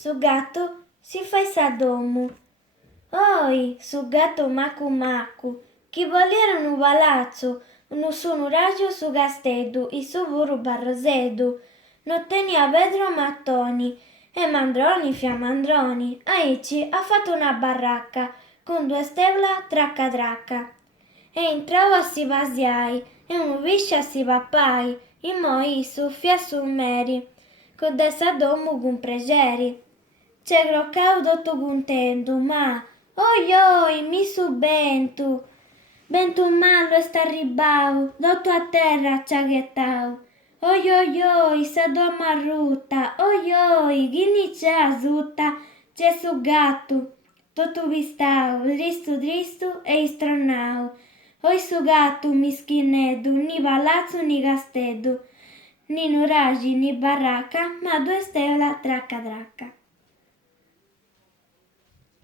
Su gattu si fa sa domu. Oi, su gattu macu macu, chi volere unu palazzu, unu sunu raggio su casteddu, e su puru barroseddu. Non tenia Pedro mattoni, e mandroni fiamandroni. Aici ha fatto una baracca, con due stella tracca tracca. E intravo a si pasiai, e un visce a si pappai, e moi su fia su meri, con dessa domu con pregeri. C'è groccau tutto contento, ma oi oi, mi subentu. Bentu mallo è arribau, dotto a terra ciaghettau. Oi oi oi, sa doma marrutta, oi oi, ghini c'è azutta, c'è su gatto. Tutto vistau, dristu dristu e istrannau. Oi su gatto mischineddu, ni palazzo ni casteddu, ni nuragi ni baracca, ma due stella tracca tracca.